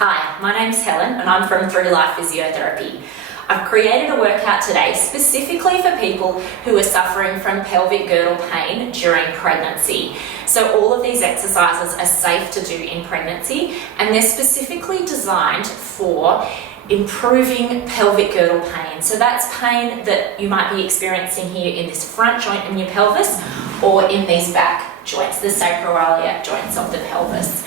Hi, my name's Helen and I'm from Through Life Physiotherapy. I've created a workout today specifically for people who are suffering from pelvic girdle pain during pregnancy. So all of these exercises are safe to do in pregnancy and they're specifically designed for improving pelvic girdle pain. So that's pain that you might be experiencing here in this front joint in your pelvis or in these back joints, the sacroiliac joints of the pelvis.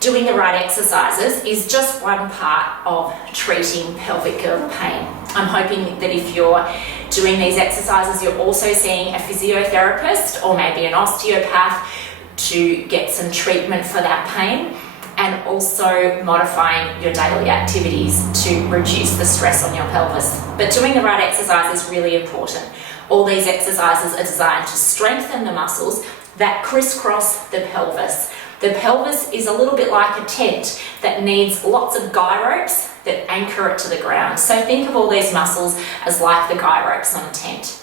Doing the right exercises is just one part of treating pelvic girdle pain. I'm hoping that if you're doing these exercises, you're also seeing a physiotherapist or maybe an osteopath to get some treatment for that pain, and also modifying your daily activities to reduce the stress on your pelvis. But doing the right exercise is really important. All these exercises are designed to strengthen the muscles that crisscross the pelvis. The pelvis is a little bit like a tent that needs lots of guy ropes that anchor it to the ground. So think of all these muscles as like the guy ropes on a tent.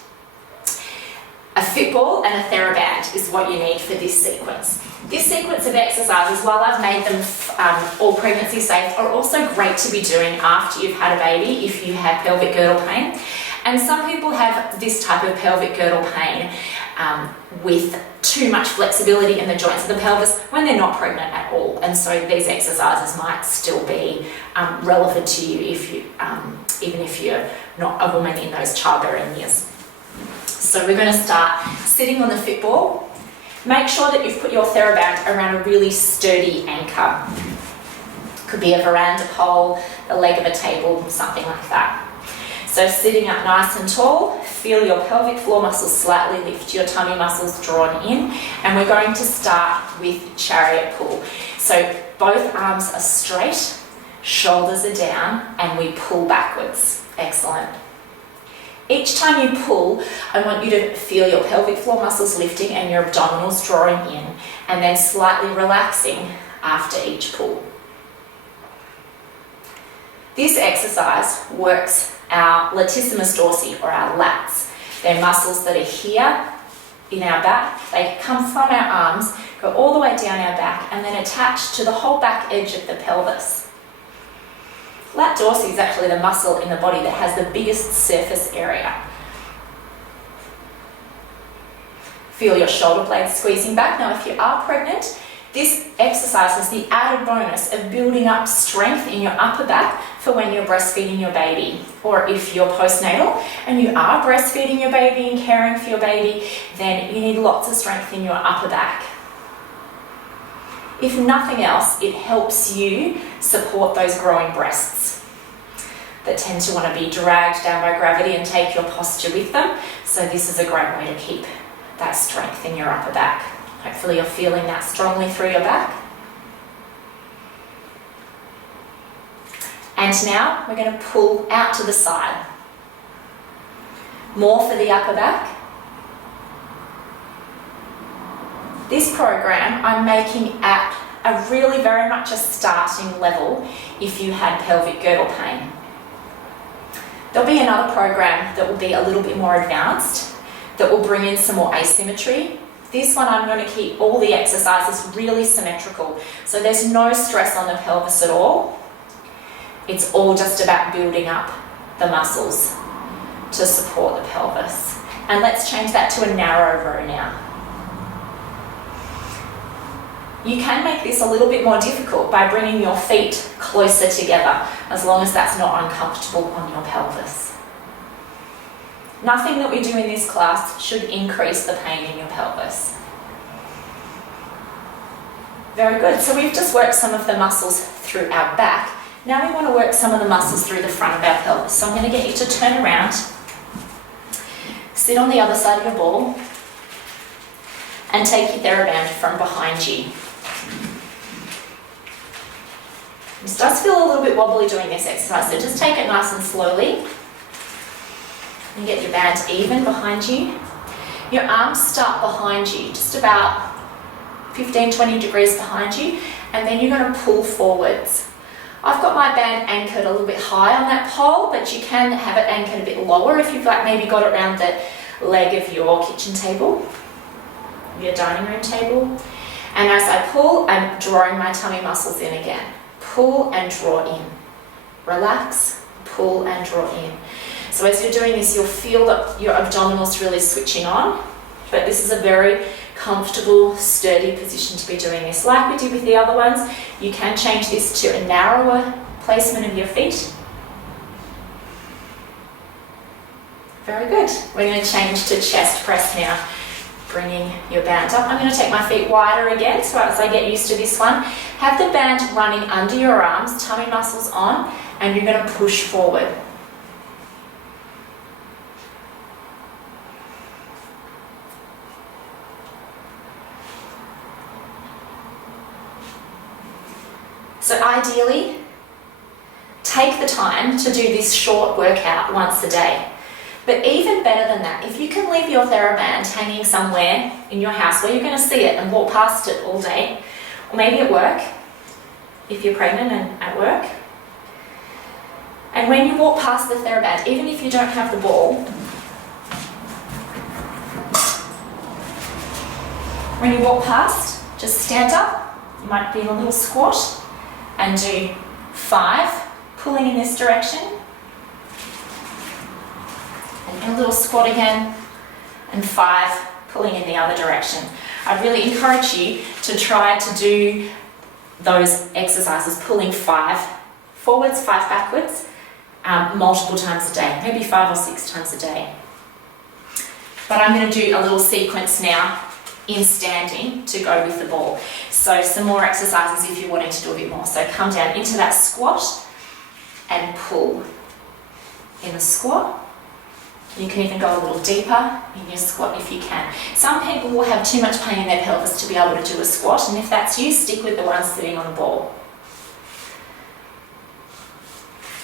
A football and a TheraBand is what you need for this sequence. This sequence of exercises, while I've made them all pregnancy safe, are also great to be doing after you've had a baby if you have pelvic girdle pain. And some people have this type of pelvic girdle pain with too much flexibility in the joints of the pelvis when they're not pregnant at all. And so these exercises might still be relevant to you if you, even if you're not a woman in those childbearing years. So we're going to start sitting on the football. Make sure that you've put your TheraBand around a really sturdy anchor. Could be a veranda pole, the leg of a table, something like that. So sitting up nice and tall, feel your pelvic floor muscles slightly lift, your tummy muscles drawn in, and we're going to start with chariot pull. So both arms are straight, shoulders are down, and we pull backwards. Excellent. Each time you pull, I want you to feel your pelvic floor muscles lifting and your abdominals drawing in, and then slightly relaxing after each pull. This exercise works our latissimus dorsi, or our lats. They're muscles that are here in our back. They come from our arms, go all the way down our back, and then attach to the whole back edge of the pelvis. Lat dorsi is actually the muscle in the body that has the biggest surface area. Feel your shoulder blades squeezing back. Now, if you are pregnant, this exercise has the added bonus of building up strength in your upper back for when you're breastfeeding your baby. Or if you're postnatal and you are breastfeeding your baby and caring for your baby, then you need lots of strength in your upper back. If nothing else, it helps you support those growing breasts that tend to want to be dragged down by gravity and take your posture with them. So this is a great way to keep that strength in your upper back. Hopefully you're feeling that strongly through your back. And now we're going to pull out to the side. More for the upper back. This program I'm making at a really very much a starting level if you had pelvic girdle pain. There'll be another program that will be a little bit more advanced, that will bring in some more asymmetry. This one I'm going to keep all the exercises really symmetrical, so there's no stress on the pelvis at all. It's all just about building up the muscles to support the pelvis. And let's change that to a narrow row now. You can make this a little bit more difficult by bringing your feet closer together, as long as that's not uncomfortable on your pelvis. Nothing that we do in this class should increase the pain in your pelvis. Very good. So we've just worked some of the muscles through our back. Now we want to work some of the muscles through the front of our pelvis. So I'm going to get you to turn around, sit on the other side of your ball, and take your TheraBand from behind you. This does feel a little bit wobbly doing this exercise, so just take it nice and slowly. And get your band even behind you. Your arms start behind you, just about 15-20 degrees behind you, and then you're going to pull forwards. I've got my band anchored a little bit high on that pole, but you can have it anchored a bit lower if you've maybe got it around the leg of your kitchen table, your dining room table. And as I pull, I'm drawing my tummy muscles in again. pull and draw in. Relax, pull and draw in. So as you're doing this, you'll feel that your abdominals really switching on, but this is a very comfortable, sturdy position to be doing this. Like we did with the other ones, you can change this to a narrower placement of your feet. Very good. We're going to change to chest press now. Bringing your band up. I'm going to take my feet wider again, so as I get used to this one, have the band running under your arms, tummy muscles on, and you're going to push forward. So ideally, take the time to do this short workout once a day. But even better than that, if you can leave your TheraBand hanging somewhere in your house where you're going to see it and walk past it all day, or maybe at work, if you're pregnant and at work. And when you walk past the TheraBand, even if you don't have the ball, when you walk past, just stand up. You might be in a little squat and do 5, pulling in this direction. And a little squat again, and 5, pulling in the other direction. I really encourage you to try to do those exercises, pulling 5 forwards, 5 backwards, multiple times a day, maybe 5 or 6 times a day. But I'm going to do a little sequence now in standing to go with the ball. So some more exercises if you're wanting to do a bit more. So come down into that squat and pull in the squat. You can even go a little deeper in your squat if you can. Some people will have too much pain in their pelvis to be able to do a squat, and if that's you, stick with the one sitting on the ball.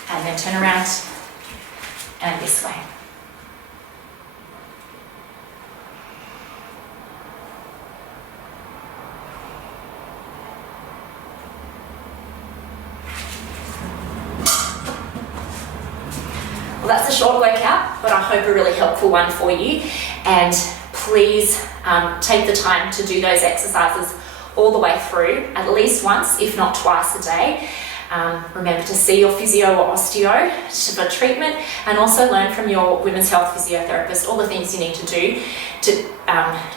And then turn around and this way. Well, that's a short workout, but I hope a really helpful one for you. And please take the time to do those exercises all the way through, at least once, if not twice a day. Remember to see your physio or osteo for treatment, and also learn from your women's health physiotherapist all the things you need to do to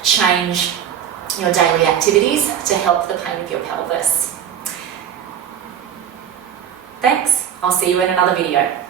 change your daily activities to help the pain of your pelvis. Thanks. I'll see you in another video.